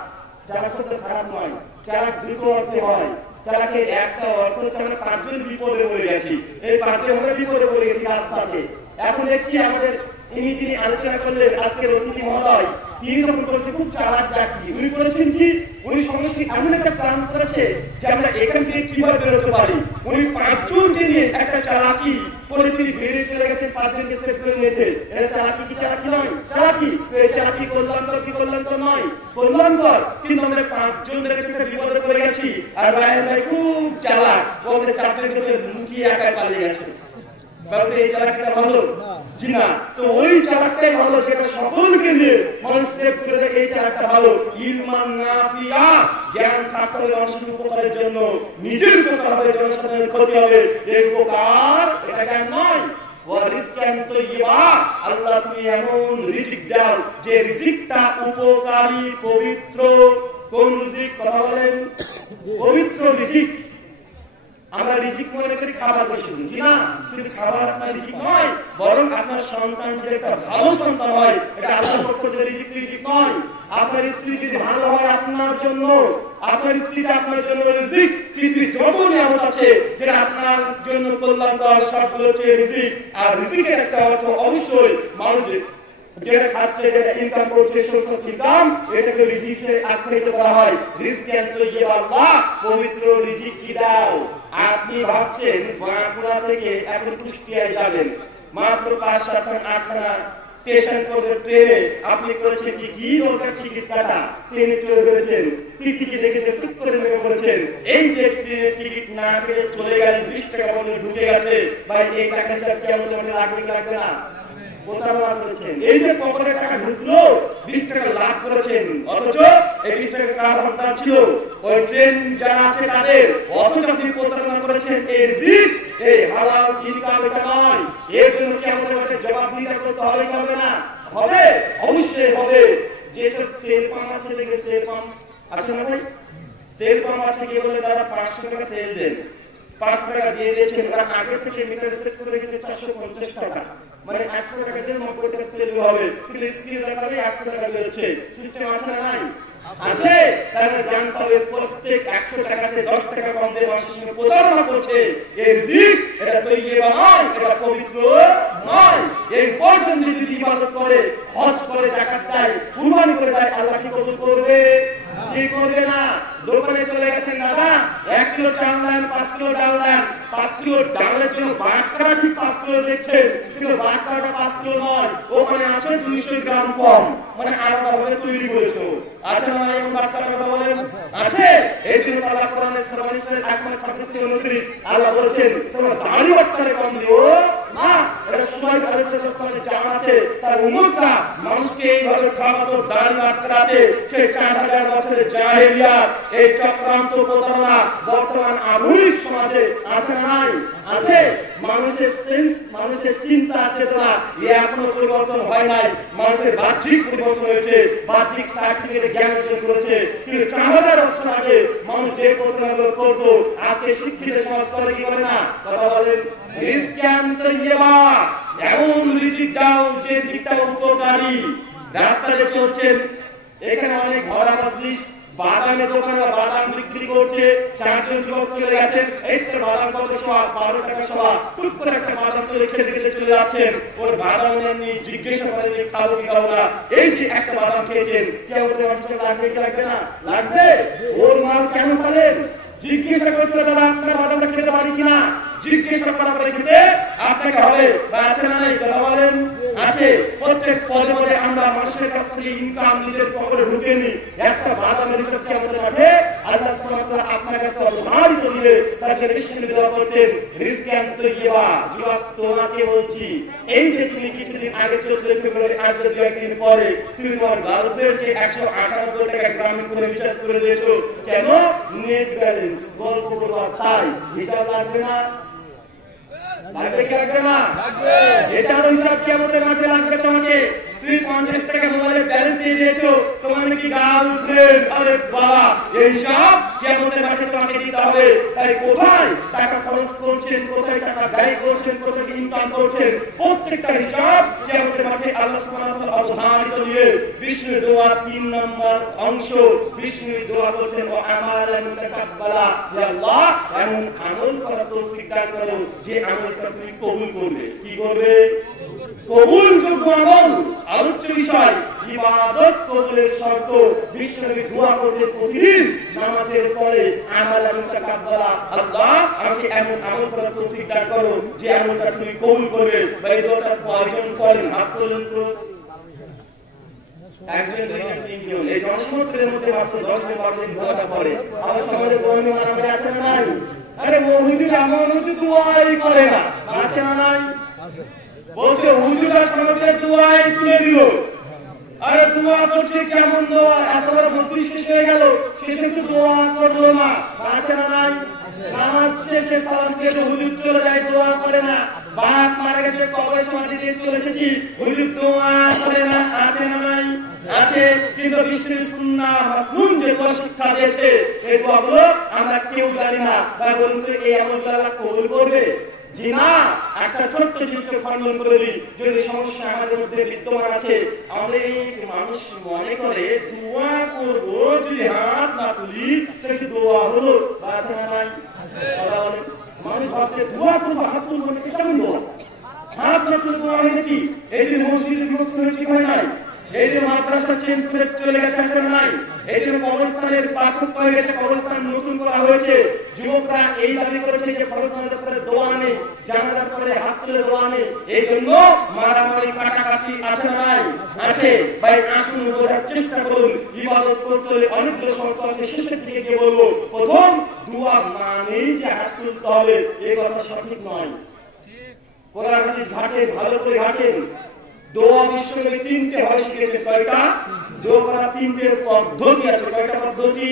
চালাক শব্দ খারাপ নয়। চালাক দুটো অর্থে হয়। চালাকের একটা অর্থ হচ্ছে আমরা 5 জন বিপদে পড়ে গেছি, এই 5 জন আমরা বিপদে পড়ে গেছি রাস্তাতে। এখন দেখছি আমাদের তিনি আলোচনা করলেন আজকের অতিথি মহোদয়, তিনি যখন করেছেন খুব চালাক ব্যক্তি, উনি করেছেন কি, উনি সঙ্গে এমন একটা প্ল্যান করেছে যে আমরা এখান থেকে কিভাবে বেরোতে পারি। উনি 5 জনকে নিয়ে একটা চালাকি করে তিনি বেরিয়ে চলে গেছেন, 5 জনকে সেভ করে নিয়েছে। এটা চালাকি কি চালাকি নয়? চালাকি। এই চালাকি করলাম তো কি করলাম তো নয়, করলাম তো। কিন্তু আমরা 5 জন একটা বিপদে পড়ে গেছি, আর রায়হান ভাই খুব চালাক, বলতে 4 জনকে লুকিয়ে একাই পালিয়ে গেছে। তাহলে এই চালাকটা ভালো? জি না। তো ওই চালাকটাই ভালো যেটা সকলকে নিয়ে মানুষ সেভ করে দেয়, এই চালাকটা ভালো। ইলমান নাফিয়া, জ্ঞান থাকতে হবে মানুষের উপকারের জন্য, নিজের উপকার হবে, জনসাধারণের ক্ষতি হবে, এই উপকার এটা জ্ঞান নয়। ওয়ারিজকান তাইয়্যিবা, আল্লাহ তুমি এমন রিজিক দাও যে রিজিকটা উপকারী, পবিত্র। কোন রিজিক? কথা বলেন, পবিত্র রিজিক। আমরা রিজিক মনে করি খাবার বেশি, জি না, শুধু খাবার আপনার রিজিক নয়, বরং আপনার সন্তান যদি একটা ভালো সন্তান হয়, এটা আল্লাহর পক্ষ থেকে রিজিক নয়। আপনার স্ত্রী যদি ভালো হয় আপনার জন্য, আপনার স্ত্রীটা আপনার জন্য রিজিক। পৃথিবীর যত নিয়ামত আছে যেটা আপনার জন্য কল্যাণকর, সবগুলো হচ্ছে রিজিক। আর রিজিকের একটা অর্থ অবশ্যই মানুষ যেটা খাচ্ছে, যেটা ইনকাম করছে, সোর্স অফ ইনকাম, এটাকে রিজিকে আখ্যায়িত করা হয়। রিজকান তাইয়্যিবা, আল্লাহ পবিত্র রিজিক কি দাও। আপনি ভাবছেন বাঁকুড়া থেকে এখন কুষ্টিয়ায় যাবেন, মাত্র 5-7-8খানা স্টেশন করবে ট্রেনে, আপনি করেছেন কি ওটার টিকিট কাটা, ট্রেনে চলে গেছেন, টিকিট দেখে চুপ করে নেমে পড়েছেন। এই যে ট্রেনের টিকিট না কেটে চলে গেলেন, 20 টাকা বলে ঢুকে গেছে, ভাই এই টাকা হিসাব কেমন লাগবে লাগবে না? এই যে পকেটে টাকা ঢুকলো, 20 টাকা লাভ করেছেন, অথচ এই 20 টাকা কার হকদার ছিল? ওই ট্রেন যারা আছে তাদের। অথচ আপনি প্রতারণা করেছেন এই রিজিক, এই হালাল ইনকাম এটা নয়। এর জন্য কি আমাদের জবাবদিহিতা করতে হবে কি হবে না? হবে, অবশ্যই হবে। যেসব তেল পাম্প আছে, দেখে তেল পাম্প আছে না ভাই, তেল পাম্প আছে কি বলে তারা 500 টাকা তেল দেন, 5 টাকা দিয়ে দিয়েছেন, ওরা আগে থেকে মিটার সেট করে রেখেছে 450 টাকা, মানে 100 টাকা দিয়ে 90 টাকা তেল হবে, কিন্তু স্ক্রিনে দেখাবে 100 টাকা দিয়েছে। সিস্টেম আছে না নাই? আছে। তাহলে জানতে হবে প্রত্যেক 100 টাকাতে 10 টাকা কম দিয়ে মানুষের সঙ্গে প্রতারণা করছে। এই রিজিক এটা তাইয়্যিবা নয়, এটা পবিত্র নয়। এই পর্যন্ত যদি ইবাদত করে, হজ করে, যাকাত দেয়, কুরবানি করে দেয়, আল্লাহ কি কবুল করবে? কি করবে না? দোকানে চলে গেছেন, দাদা 1 কিলো চাল দেন, 5 কিলো ডাল দেন। 5 কিলো ডালের জন্য বাটকারা ঠিক 5 কিলো দেখছেন, কিন্তু বাটকারাটা 5 কিলো নয়, ওখানে আছে 200 গ্রাম কম, মানে আলাদা ভাবে তৈরি করেছো। আচ্ছা না, এমন বাটকারা কথা বলেন আছে? এই জন্য আল্লাহ কোরআনে সূরা নিসার 1:36-29 আল্লাহ বলেছেন, তোমরা দাড়ি বাটকারে কম দিও না। এটা সুমাইদ আলাইহিস সালামের জামাতে তার উম্মতরা মানুষকে এইভাবে খাওয়াতো, দাড়ি বাটকারাতে। সেই 4000 বছরের জাহেলিয়াত, এই চক্রান্ত প্রতারণা বর্তমান আধুনিক সমাজে আছে না নাই? আছে। মানুষের সেন্স, মানুষের চিন্তা চেতনা এখনো পরিবর্তন হয় নাই। মানুষের বাহ্যিক পরিবর্তন হয়েছে, বাহ্যিক সার্টিফিকেটে জ্ঞান অর্জন করেছে, কিন্তু 4000 বছর আগে মানুষ যে প্রতারণাগুলো করতো, আজকে শিক্ষিত সমাজ করে কি করে না? কথা বলেন, রিজকান তাইয়্যিবা, এমন রিজিক দাও যে রিজিকটা উপকারী। রাস্তায় চলছেন, এখানে অনেক ভরা মজলিস, বাদামের দোকানে বাদাম বিক্রি করছে, 4 জন যুবক চলে গেছেন, এই তো বাদাম কত সওয়া, 12 টাকা সওয়া, টুক করে একটা বাদাম তুলে খেতে চলে যাচ্ছেন। ওর বাদাম নিয়ে জিজ্ঞাসা করেন খাবো কি খাবো না। এই যে একটা বাদাম খেয়েছেন, কেউ লাগবে কি লাগবে না? লাগবে। ওর মাল কেন খাবেন? জিজ্ঞাসা করতে হবে, দাদা আপনার বাদামটা খেতে পারি কিনা? জিজ্ঞাসা করার পরে খেতে আপনাকে হবে। বা আছে না নাই? কথা বলেন, আছে। প্রত্যেক পদে পদে আমরা মানুষের কাছ থেকে ইনকাম নিজের পকেটে ঢুকেনি, একটা বাদামের হিসাব কিয়ামতের মাঠে আল্লাহ সুবহানাহু ওয়া তাআলা আপনার কাছে অবধারিত দিয়ে তাকে নিশ্চিত দেওয়া করতেন। রিজকান তৈয়্যিবা, যুবক তোমাকে বলছি, এই যে তুমি কিছুদিন আগে 14 ফেব্রুয়ারি আজ থেকে একদিন পরে তুমি তোমার গার্লফ্রেন্ডকে 198 টাকা গ্রামীণ ফোনে রিচার্জ করে দিয়েছো, কেন? নেট ব্যালেন্স গল্প করবা, তাই হিসাব লাগবে না? লাগবে কি লাগবে না? এটার হিসাব কিয়ামতের মাঠে লাগবে তোমাকে। তুমি 50 টাকা মোবাইলে ব্যালেন্স দিয়ে দিয়েছো, তোমার নাকি গার্লফ্রেন্ড, আরে বাবা, এই হিসাব কিয়ামতের মাঠে তোমাকে দিতে হবে। তাই কোথায় টাকা খরচ করছেন, কোথায় টাকা ব্যয় করছেন, কোথায় ইনকাম করছেন, প্রত্যেকটা হিসাব কিয়ামতের মাঠে আল্লাহ সুবহানাহু ওয়া তাআলা অবধারিত দিয়ে বিষ্ণু দোয়া 3 নম্বর অংশ, বিষ্ণু দোয়া করতেন, ও আমালান তাকাব্বালা, হে আল্লাহ এমন আমল করার তৌফিক দান করো যে আমলটা তুমি কবুল করবে। কি করবে? কবুলযোগ্য আমল। আলোচ্য বিষয় ইবাদত কবুলের শর্ত। বিশ্বনবী দোয়া করতেন প্রতিদিন নামাজের পরে, আমালান তাকাব্বালা, আল্লাহ আমাকে এমন আমল করার তৌফিক দান করো যে আমলটা তুমি কবুল করবে। ভাই দোয়াটা কয়জন করেন? হাত তোলেন তো। একজন, দুইজন, তিনজন, এই জনসমুদ্রের মধ্যে মাত্র 10 জন 12 জন দোয়াটা পড়ে। আমার সমাজে বর্ণনা নামে আছে না নাই? আরে হুজুর এমন হুজুর দোয়াই করে না, আছে না নাই? বলছে হুজুরা সমাজে দোয়াই তুলে দিল। আরে দোয়া করছে কেমন দোয়া? এতবার মজলিস শেষ হয়ে গেল, শেষে একটু দোয়া করলো না, আছে না নাই? নামাজ শেষে সালাম দিয়ে হুজুর চলে যায়, দোয়া করে না। বাপ মারা গেছে, কবরে সমাধি দিয়ে চলে এসেছি, হুজুর দোয়া করে না, আছে না নাই? আছে। কিন্তু বিষ্ণুর সুন্নাহ মাসনুন যে দোয়া শিক্ষা দিয়েছে, এই দোয়াগুলো আমরা কেউ জানি না। তাই বলুন তো এই আমলটা আল্লাহ কবুল করবে? জি না। একটা ছোট্ট জিনিসকে খণ্ডন করে দিই, যদি সমস্যা আমাদের মধ্যে বিদ্যমান আছে, আমাদের মানুষ মনে করে দোয়া করবো, যদি হাত না তুলি তাহলে দোয়া হলো, আছে না নাই? মানুষ ভাবছে দোয়া করবো, হাত তুলবো, কেমন দোয়া? হাত না তুলে দোয়া হয় নাকি? এই যে মসজিদের ঠিক হয় নাই, এই যে মাদ্রাসা চেঞ্জ করে চলে গেছে, আছে না নাই? এই যে কবরস্থানের পার্থক্য হয়ে গেছে, কবরস্থান নতুন করা হয়েছে, যুবকরা এই দাবি করেছে যে কবরস্থানের উপরে দোয়া নেই, জানাজার পরে হাত তুলে দোয়া নেই, এই জন্য মারামারি কাটাকাটি, আছে না নাই? আছে। ভাই আসুন বোঝার চেষ্টা করুন, ইবাদত করতে হলে অনেকগুলো সমস্যা আছে। শেষের দিকে গিয়ে বলবো, প্রথম দোয়া মানেই যে হাত তুলতে হবে, এই কথা সঠিক নয়। কোরআন হাদিস ঘাটেন, ভালো করে ঘাটেন। দোয়া বিশ্বনবী 3টে হয় শিখেছেন। কয়টা? দোয়া করার 3টে পদ্ধতি আছে। কয়টা পদ্ধতি?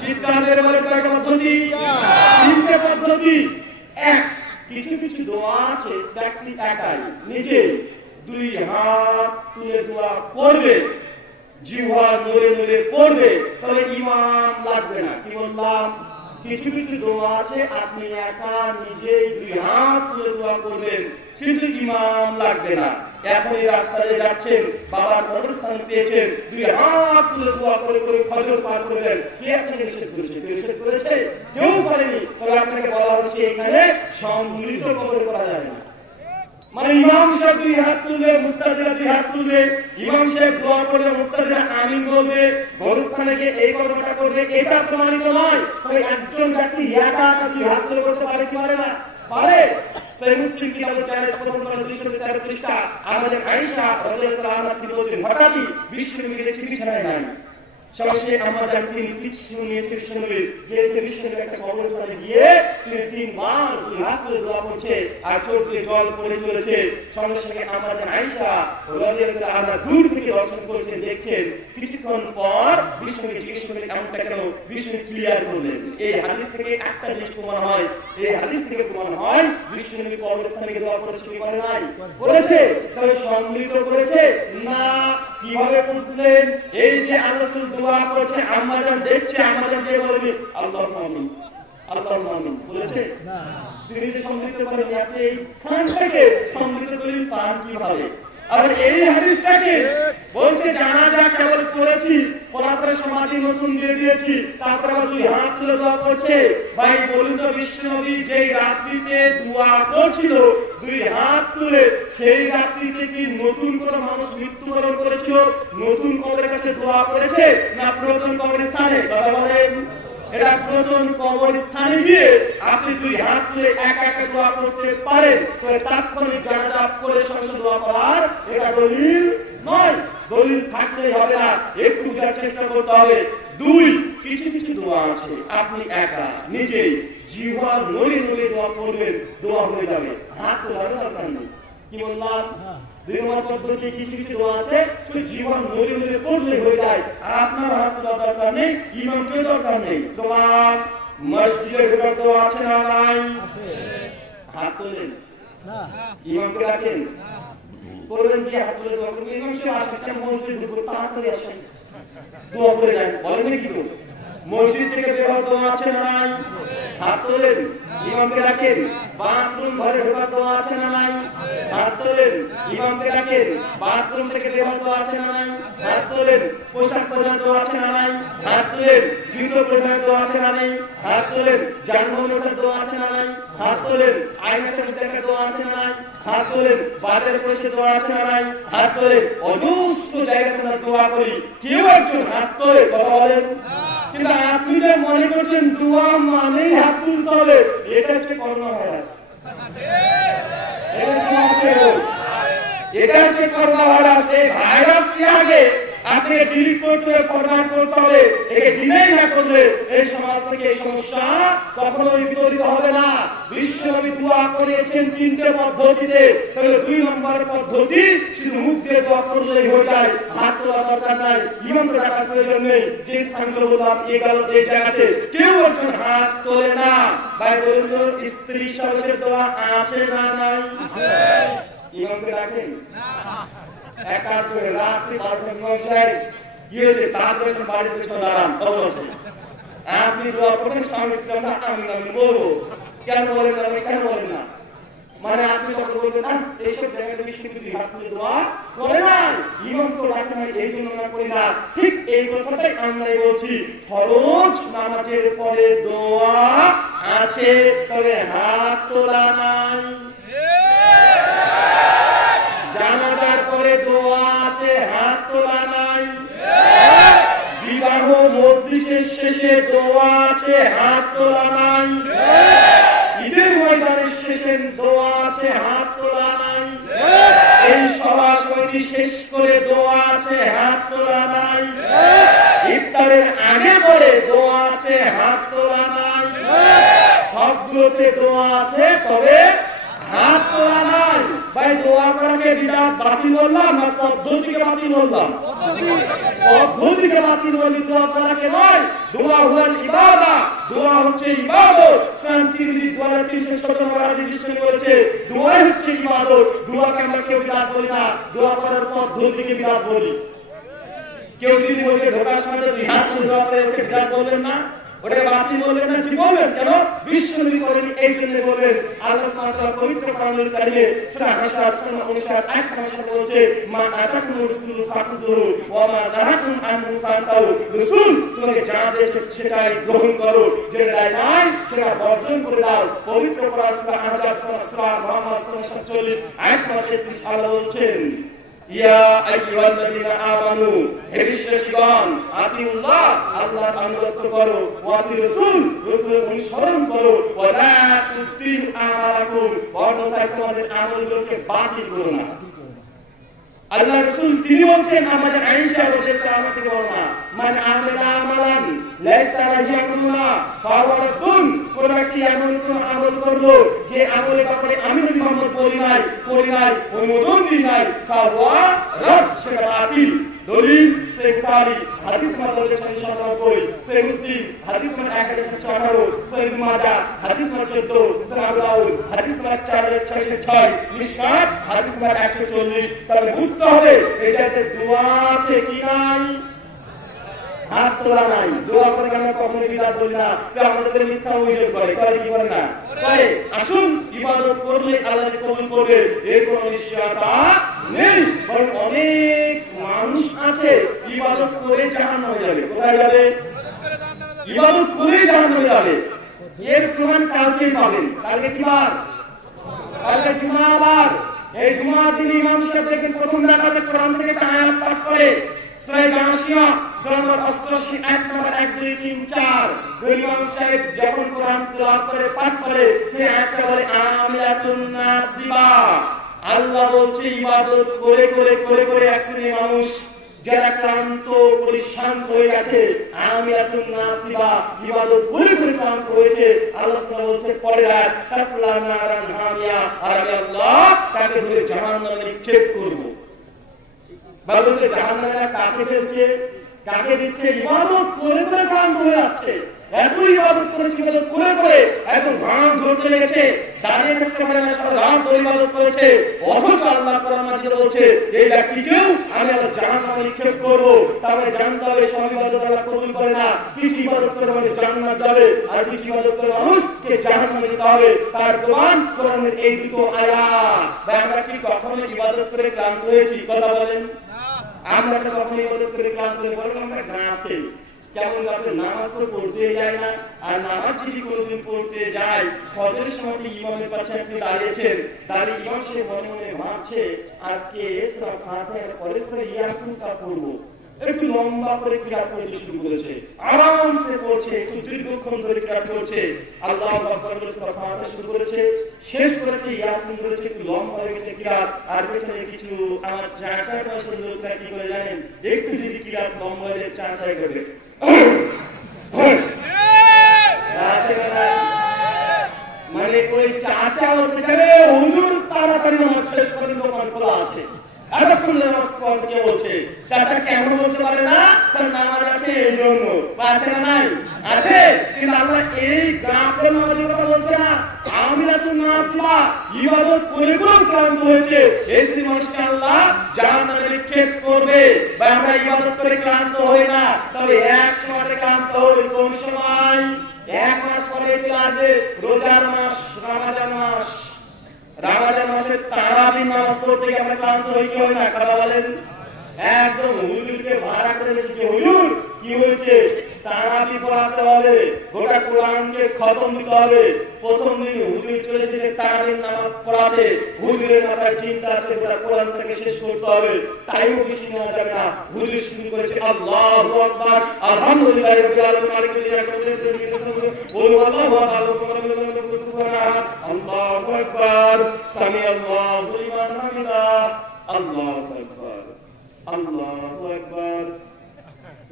চিৎকার করে বলেন, কয়টা পদ্ধতি? 3টে পদ্ধতি। এক, কিছু কিছু দোয়া আছে ব্যক্তি একাই নিজে 2 হাত তুলে দোয়া করবে, জিহ্বা নড়ে নড়ে পড়বে, তবে ইমাম লাগবে না। কি বললাম? কিছু কিছু দোয়া আছে আপনি একা নিজেই 2 হাত তুলে দোয়া করবেন, কিন্তু ইমাম লাগবে না। এখন এই রাস্তায় যাচ্ছেন, বাবার কবরস্থান পেয়েছেন, 2 হাত তুলে দোয়া করে করে ফজর পার করবেন, কে আপনাকে নিষেধ করেছে? নিষেধ করেছে? কেউ করেনি। তবে আপনাকে বলা হচ্ছে এখানে সম্মিলিত কবর করা যায় না। মানে ইমাম সাহেব 2 হাত তুলবে, মুত্তাজিরা 2 হাত তুলবে, ইমাম সাহেব দোয়া করবে, মুত্তাজিরা আমিন বলবে, কবরস্থানে গিয়ে এই কর্মটা করবে, এটা প্রমাণিত নয়। তবে একজন ব্যক্তি একা 2 হাত তুলে করতে পারে কি পারে না? পারে। সহিহ মুসলিম কিতাবে 4 পৃষ্ঠা আমাদের আয়েশা রাদিয়াল্লাহু আনহা তিনি বলেন, হঠাৎই বিশ্বনবী বিছানায় নাই, সবশেষে আমাদের তিনি পিছু নিয়েছে, বিশ্বনবী গিয়েছে, বিশ্বনবী একটা কবরস্থানে গিয়ে তিনি 3 বার 2 হাত তুলে দোয়া করছে, আর চোখ দিয়ে জল পড়ে চলেছে। সঙ্গে সঙ্গে আমাদের আয়েশা রাদিয়াল্লাহু আনহা দূর থেকে দর্শন করেছেন, দেখছেন। কিছুক্ষণ পর বিশ্বনবী জিজ্ঞেস করলেন, এমনটা কেন? বিশ্বনবী ক্লিয়ার করলেন। এই হাদিস থেকে একটা জিনিস প্রমাণ হয়, এই হাদিস থেকে প্রমাণ হয় বিশ্বনবী কবরস্থানে গিয়ে দোয়া করেছে কি করে নাই? করেছে। তবে সম্মিলিত করেছে না। কিভাবে বুঝলেন? এই যে রাসূল দোয়া করেছে, আম্মাজান দেখছে, আম্মাজান দিয়ে বলবে আল্লাহুম্মা আমিন, আল্লাহুম্মা আমিন বলেছে না। তিনি সম্মিলিত করেন, আপনি এই খান থেকে সম্মিলিত করেন পান কিভাবে? আর এই হাদিসটাকে বলছে জানাজা কেবল করেছি, পরে সমাধি নতুন দিয়ে দিয়েছি, তারপরে 2 হাত তুলে দোয়া করছে। ভাই বলুন তো, বিশ্বনবী যেই রাত্রিতে দোয়া করছিল 2 হাত তুলে, সেই রাত্রিতে কি নতুন করে মানুষ মৃত্যুবরণ করেছিল, নতুন কবরের কাছে দোয়া করেছে, না পুরাতন কবরের স্থানে? কথা বলেন। এটা প্রথম কবরস্থানে গিয়ে আপনি দুই হাত তুলে একা একা দোয়া করতে পারেন, তবে তাৎক্ষণিক জানাজা করে সঙ্গে দোয়া করার এটা দলিল নয়। দলিল থাকলেই হবে না, একটু বুঝার চেষ্টা করতে হবে। দুই, কিছু কিছু দোয়া আছে আপনি একা নিজেই জিহ্বা নড়ে নড়ে দোয়া করবেন, দোয়া হয়ে যাবে, হাত তোলার দরকার নেই। কি বললাম? দুই নম্বর পদ্ধতি কিছু কিছু দোয়া আছে শুধু জীবন নড়ে নড়ে করলে হয়ে যায়, আপনার হাত তোলার দরকার নেই, ইমামকে দরকার নেই। তোমার মসজিদে ঢোকার দোয়া আছে না নাই? হাত তোলেন না, ইমামকে রাখেন, করবেন কি হাত তুলে দোয়া করবেন, ইমাম সাহেব আসেন, কেন মসজিদে ঢুকবো, তাড়াতাড়ি আসেন, দোয়া করে যান, বলেন কি তো? মসজিদ থেকে বের হওয়ার দোয়া আছে না নাই? হাত তোলেন, ইমামকে রাখেন। বাথরুম ঘরে ঢোকার দোয়া আছে না নাই? হাত তোলেন, ইমামকে রাখেন। বাথরুম থেকে বের হওয়ার দোয়া আছে না নাই? হাত তোলেন। পোশাক পরার দোয়া আছে না নাই? হাত তোলেন। জুতো পরার দোয়া আছে না নাই? হাত তোলেন। যানবাহন ওঠার দোয়া আছে না নাই? হাত তোলেন। আয়নাতে দেখার দোয়া আছে না নাই? হাত তোলেন। বাজারে বসে দোয়া আছে না নাই? হাত তোলেন। অজস্র জায়গাতে আমরা দোয়া করি, কেউ একজন হাত তোলে, কথা বলেন। কিন্তু আপনি যে মনে করছেন দোয়া মানেই হাত তুলতে হবে, এটা হচ্ছে করোনা ভাইরাস। এটা হচ্ছে করোনা ভাইরাস। এই ভাইরাস কি আগে আপনাকে ডিলিট করতে হবে, ফরম্যাট করতে হবে। একে ডিনাই না করলে এই সমাজ থেকে এই সমস্যা কখনোই বিতরিত হবে না। বিশ্বনবী দোয়া করেছেন তিনটে পদ্ধতিতে, তবে দুই নম্বর পদ্ধতি শুধু মুখ দিয়ে দোয়া করলেই হয়ে যায়, হাত তোলা দরকার নাই, ইমামকে ডাকার প্রয়োজন নেই। যে স্থানগুলো বললাম এই জায়গাতে কেউ একজন হাত তোলে না। ভাই বলুন তো, স্ত্রী সহসের দোয়া আছে না নাই? ইমামকে ডাকেন একা করে রাত্রি 12টা মশাই গিয়েছে, তারপরে বাড়ির পেছনে দাঁড়ান, খবর আছে আপনি দোয়া করবেন, সামনে ছিলাম না, আমি বলবো কেন বলেন না, কেন বলেন না, মানে আপনি কথা বলবেন না, এইসব জায়গায় বিশ্ববিদ্যালয় হাত তুলে দোয়া করে না, ইমামকে ডাকে না, এই জন্য না করি না। ঠিক এই কথাটাই আমরা বলছি, ফরজ নামাজের পরে দোয়া আছে, তবে হাত তোলা নাই। জানাজার পরে দোয়া আছে, হাত তোলা নাই। বিবাহ মজলিসের শেষে দোয়া আছে, হাত তোলা নাই। ঈদের ময়দানের শেষে দোয়া আছে, হাত তোলা নাই। এই সভা সমিতি শেষ করে দোয়া আছে, হাত তোলা নাই। ইফতারের আগে পরে দোয়া আছে, হাত তোলা নাই। সবগুলোতে দোয়া আছে, তবে হাত তোলা নাই। ভাই দোয়া করাকে বিদআত বাতিল বললাম না পদ্ধতিকে বাতিল বললাম? পদ্ধতিকে বাতিল বলি, দোয়া করাকে নয়। দোয়া হুয়াল ইবাদা, দোয়া হচ্ছে ইবাদত। শান্তির দোয়া 317 নম্বর হাদিসে বলেছে দোয়া হচ্ছে ইবাদত। দোয়াকে আমরা কেউ বিদআত বলি না, দোয়া করার পদ্ধতিকে বিদআত বলি। কেউ যদি বলে ঢোকার সময় দুই হাত তুলে দোয়া করে, ওকে বিদআত বলবেন না, ওটা বাতিল বলবেন না, কি বলবেন? কেন? বিশ্বনবী করেন, এই জন্য বলবেন। আল্লাহ সুবহানাহু ওয়া তাআলা পবিত্র কোরআনুল কারীমে সূরা হাশর সূরা 59 আয়াত নম্বর বলছে, মা আতাকুম রাসূলু ফাখুযুহু ওয়া মা নাহাকুম আনহু ফান্তাহু। রাসূল তোমাকে যা দিয়েছে সেটাই গ্রহণ করো, যেটা নাই সেটা বর্জন করে দাও। পবিত্র কোরআন সূরা হাশর সূরা মুহাম্মদ 47 আয়াত নম্বর 33 আল্লাহ বলছেন, ইয়া আইয়ুহাল্লাযীনা আমানু, হে বিশ্বাসীগণ, আতিউল্লাহ, আল্লাহর আনুগত্য করো, ওয়া আতিউ রাসূল, রাসূলের অনুসরণ করো, ওয়া লা তুতিউ আমালাকুম, বর্ণতায় তোমাদের আমলগুলোকে বাতিল করো না। আল্লাহ রাসূল তিনি বলছেন, আমাদের আয়েশা রাদিয়াল্লাহু আনহা থেকে বর্ণনা, মান আমিলা আমালান লাইসা আলাইহি আমরুনা ফাহুয়া রাদ্দুন, কোন ব্যক্তি এমন কোন আমল করলো যে আমলের ব্যাপারে আমি নবী মুহাম্মদ বলি নাই, করি নাই, অনুমোদন দিই নাই, ফাহুয়া রাদ, সেটা বাতিল। দলিল সহিহ বুখারী হাদিস নম্বর 699, সহিহ মুসলিম হাদিস নম্বর 1118, সহিহ মাজাহ হাদিস নম্বর 14, সুনান আবু দাউদ হাদিস নম্বর 4606, মিশকাত হাদিস নম্বর 140। তবে বুঝতে হবে এই জায়গাতে দোয়া আছে কি নাই? হাত তোলা নাই। দোয়া করে আমরা কখনো বিদআত বলি না, তো আমাদের মিথ্যা অভিযোগ করে কি করে না করে। আসুন, ইবাদত করলে আল্লাহ কবুল করবে এর কোনো নিশ্চয়তা নেই। বরং অনেক মানুষ আছে ইবাদত করে জাহান্নামে যাবে। কোথায় যাবে? ইবাদত করে জাহান্নামে যাবে। এর প্রমাণ কালকেই পাবেন। কালকে কি বার? কালকে জুমাবার। এই জুমার দিন ইমাম সাহেব দেখেন প্রথম রাকাতে কোরআন থেকে একটা আয়াত পাঠ করে সূরা গাশিয়া সূরা নম্বর 88 আয়াত নম্বর 1 2 3 4 ইমাম সাহেব যখন কোরআন তেলাওয়াত করে পাঠ করে সেই আয়াতটা বলে আমিলাতুন নাসিবা। আল্লাহ বলছে ইবাদত করে করে করে করে এক শ্রেণীর মানুষ যারা ক্লান্ত পরিশ্রান্ত হয়ে গেছে, আমিলাতুন নাসিবা, ইবাদত করে করে ক্লান্ত হয়েছে, আল্লাহ সুবহানাহু বলছে পরের আয়াত তাসলা নারান হামিয়া, আর আমি আল্লাহ তাকে ধরে জাহান্নামে নিক্ষেপ করব। বলতে জাহান্নামে কাকে দিচ্ছে? কাকে দিচ্ছে? ইবাদত করে করে ক্লান্ত হয়ে আছে, এত ইবাদত করেছে, ইবাদত করে করে এখন ঘাম ঝরতে লেগেছে, দাঁড়িয়ে থাকতে পারে না, সারা রাত ধরে ইবাদত করেছে, অথচ আল্লাহ কোরআন মাজিদে বলছে এই ব্যক্তিকেও আমি আল্লাহ জাহান্নামে নিক্ষেপ করব। তাহলে জানতে হবে সব ইবাদত আল্লাহ কবুল করে না, কিছু ইবাদত করে মানুষ জান্নাত যাবে, আর কিছু ইবাদত করে মানুষকে জাহান্নামে যেতে হবে। তার প্রমাণ কোরআনের এই দুটো আয়াত। ভাই আমরা কি কখনো ইবাদত করে ক্লান্ত হয়েছি? কথা বলেন। আমরা তো কখনো ইবাদত করে ক্লান্ত হয়ে বলেন আমরা গাছে কেমন আপনি নামাজ তো পড়তে যায় না, আর নামাজ যদি কোনোদিন পড়তে যায় ফজরের সময় ইমামের কাছে আপনি দাঁড়িয়েছেন, দাঁড়িয়ে ইমাম সে মনে মনে ভাবছে আজকে সূরা ফাতিহার পরে সূরা ইয়াসিনটা পড়বো, একটু লম্বা করে কিরাত পড়তে শুরু করেছে, আরামসে পড়ছে, একটু দীর্ঘক্ষণ ধরে কিরাত করছে, আল্লাহু আকবার বলে সূরা ফাতিহা শুরু করেছে, শেষ করেছে ইয়াসিন করেছে, একটু লম্বা হয়ে গেছে কিরাত। আর পেছনে কিছু আমার চাচার বয়সের লোকরা কি করে জানেন, একটু যদি কিরাত লম্বা হয়ে চাচাই করবে, মানে ওই চাচা হতে যাবে হুজুর তাড়াতাড়ি নামাজ শেষ করে দোকান খোলা আছে, এতক্ষণ নামাজ পড়তে বলছে, চাচা কেমন বলতে পারে না, তার নামাজ আছে এই জন্য, আছে না নাই? আছে। কিন্তু আমরা এই গ্রামের নামাজের কথা বলছি না, আমিলাতুন নাসিবা, ইবাদত করে করে ক্লান্ত হয়েছে, এই শ্রী মানুষকে আল্লাহ জাহান্নামে নিক্ষেপ করবে। বা আমরা ইবাদত করে ক্লান্ত হই না, তবে এক সময় ক্লান্ত হই। কোন সময়? এক মাস পরে চলে আসবে রোজার মাস, রমাদান মাস। রমাদান মাসে তারাবি নামাজ পড়তে গিয়ে আমরা ক্লান্ত হই কি হয় না? কথা বলেন। একদম হুজুরকে ভাড়া করে এসেছে, হুজুর কি হয়েছে? তারাবি পড়াতে হবে, গোটা কোরআনকে খতম দিতে হবে। প্রথম দিন হুজুর চলে এসেছে তারাবির নামাজ পড়াতে, হুজুরের মাথায় চিন্তা আছে গোটা কোরআন থেকে শেষ করতে হবে, টাইমও বেশি নেওয়া যাবে না। হুজুর শুরু করেছে আল্লাহু আকবার, আলহামদুলিল্লাহি রাব্বিল আলামিন, মালিকিল ইয়াউমিদ্দিন, বলু আল্লাহু আকবার, আল্লাহু আকবার, সামি আল্লাহু লিমান হামিদাহ, আল্লাহু আকবার, আল্লাহু আকবার,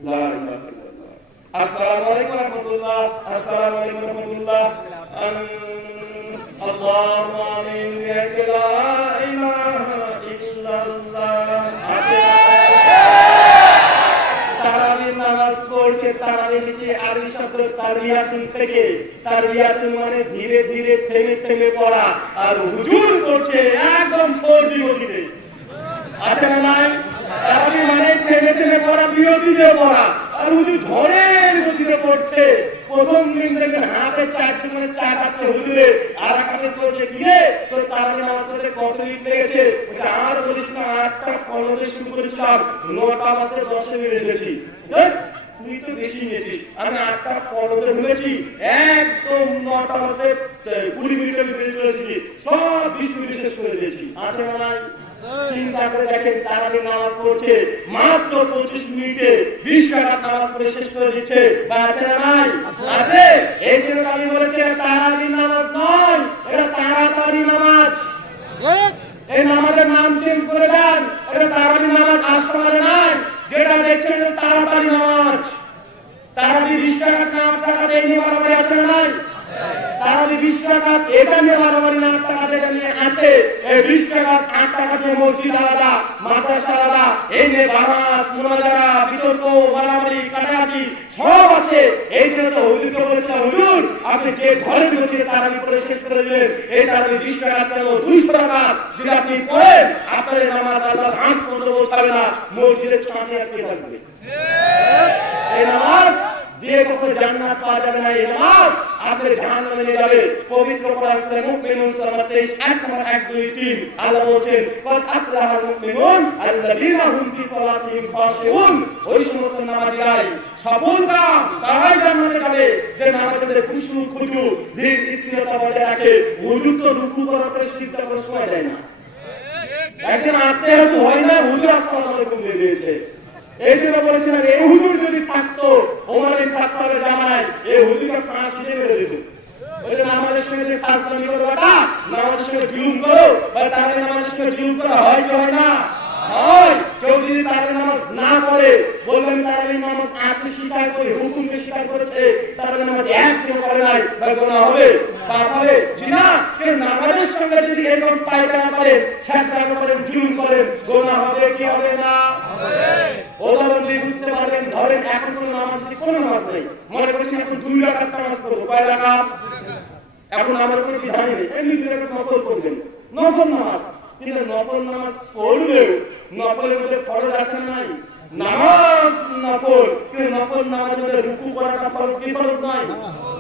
লা ইলাহা ইল্লাল্লাহ। আসসালামু আলাইকুম ওয়া রাহমাতুল্লাহ, আসসালামু আলাইকুম ওয়া রাহমাতুল্লাহ, আল্লাহু আমিন, লা ইলাহা ইল্লাল্লাহ। তারাবির নামাজ পড়ছে, তারাবির নিচে আরবি শব্দ তারবিয়াতুন থেকে, তারবিয়াতুন মানে ধীরে ধীরে থেমে থেমে পড়া, আর হুজুর করছে একদম ফৌজি গতিতে। আছে না নাই? তারাবি মানে থেমে থেমে পড়া, বিরতি দিয়ে পড়া, আর হুজুর ধরেন গতিতে পড়ছে। প্রথম দিন দেখবেন হাতে চারটি মানে চার আছে হুজুরে, আর একটা বলছে কি রে তোর তারাবি নামাজ পড়তে কত মিনিট লেগেছে? বলছে আর বলিস না, 8:15 শুরু করেছিলাম, 9টা বাজে 10 মিনিট এসেছি। তুই তো বেশি নিয়েছিস, আমি 8:15 ঢুকেছি, একদম 9টা বাজে 20 মিনিটের ভিতরে চলে এসেছি, সব 20 মিনিট শেষ করে দিয়েছি। আছে না নাই? চিন্তা করে দেখেন, তারাবি নামাজ পড়ছে মাত্র 25 মিনিটে 20 রাকাত নামাজ পড়ে শেষ করে দিচ্ছে। বা আছে না নাই? আছে। এই জন্য আমি বলেছি তারাবি নামাজ নয়, এটা তাড়াতাড়ি নামাজ। এই নামাজের নাম চেঞ্জ করে দেন, এটা তারাবি নামাজ আসতে নাই, যেটা দেখছেন তাড়াতাড়ি নামাজ। তারাবি 20 রাকাত না 8 রাকাত এই নিয়মাবলী আছে না নাই? তারাবি 20 রাকাত এটা নিয়মাবলী না 8 রাকাত এটা নিয়ে আছে। এই 20 রাকাত 8 রাকাত মসজিদ আলাদা, মাদ্রাসা আলাদা, এই যে বারাস মুনাজারা বিতর্ক মারামারি কাটাকাটি সব আছে। এই জন্য তো হুজুরকে বলেছে, হুজুর আপনি যে ঘরে গতিতে তারাবি পড়ে শেষ করে দিলেন, এই তারাবি 20 রাকাত কেন 200 রাকাত যদি আপনি পড়েন, আপনার নামাজ আল্লাহর হাত পর্যন্ত পৌঁছাবে না, মসজিদে ছাঁটে আটকে থাকবে। এই নামাজ দিয়ে কখনো জান্নাত পাওয়া যাবে না, এই নামাজ আপনাকে জাহান্নামে নিয়ে যাবে। পবিত্র কোরআন সূরা মুমিনুন সূরা 23 আয়াত নম্বর 1 2 3 আল্লাহ বলেন, কদ আফলাহাল মুমিনুন আল্লাযীনা হুম ফি সালাতিহিম খাশিউন, ওই সমস্ত নামাজীরাই সফলকাম, তারাই জান্নাতে যাবে যে নামাজে খুশু খুজু ধীর স্থিরতা বজায় রাখে। হুজুর তো রুকু করার পরে সিজদা করার সময় দেয় না, একজন আত্মীয় হয় না, হুজুর আসসালামু আলাইকুম দিয়ে দিয়েছে। এই জন্য বলেছিলাম এই হুজুর যদি থাকতো ওমরের খাত্তাবের জামানায় এই হুজুরকে ফাঁসি দিয়ে মেরে দিত। ওই জন্য আমাদের সঙ্গে যে ফাঁসলামি করো বেটা, নামাজের সঙ্গে জুলুম করো, বা তাহলে নামাজের সঙ্গে জুলুম করা হয় কি হয় না? হয়। কেউ যদি তাহলে নামাজ না পড়ে, বলবেন তাহলে নামাজ আসলে স্বীকার করে, হুকুমকে স্বীকার করেছে, তাহলে নামাজ একদিন করে নাই, বা গোনা হবে? তাহলে জি না, কেউ নামাজের সঙ্গে যদি এরকম পায়খানা করেন, ছ্যাঁচড়া করেন, জুলুম করেন, গোনা হবে কি হবে না? উদাহরণ দিয়ে বুঝতে পারবেন। ধরেন এখন কোনো নামাজ নেই, কোনো নামাজ নেই, মনে করছেন এখন 2 রাকাত নামাজ পড়বো, কয় রাকাত? এখন আমার কোনো বিধান নেই, এমনি 2 রাকাত নফল করবেন, নফল নামাজ। কিন্তু নফল নামাজ পড়লেও নফলের মধ্যে ফরজ আছে নাই? নামাজ নফল, কিন্তু নফল নামাজের মধ্যে রুকু করাটা ফরজ কি ফরজ নয়?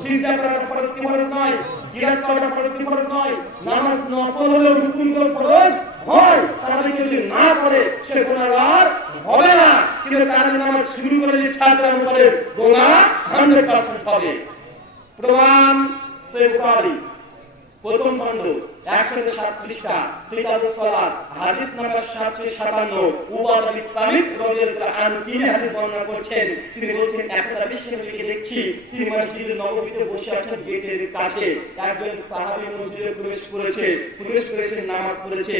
সিজদা করাটা ফরজ কি ফরজ নয়? কিরাত করাটা ফরজ কি ফরজ নয়? নামাজ নফল হলেও রুকু তো ফরজ হয়, তাহলে যদি না করে সে গুনাহগার হবে না। কিন্তু তার নামাজ শুরু করে যদি ছাত্রাম করে গুনাহ 100% হবে। প্রমাণ সহিহ বুখারী প্রথম খণ্ড 107 পৃষ্ঠা, কিতাবুস সালাত, হাদিস নাম্বার 757। উবাদা বিন সামিত রাদিয়াল্লাহু আনহু তিনি হাদিস বর্ণনা করছেন। তিনি বলছেন একদা বিশ্বনবীকে দেখছি, তিনি মসজিদে নববীতে বসে আছেন, গেটের কাছে একজন সাহাবী মসজিদে প্রবেশ করেছেন, নামাজ পড়েছে।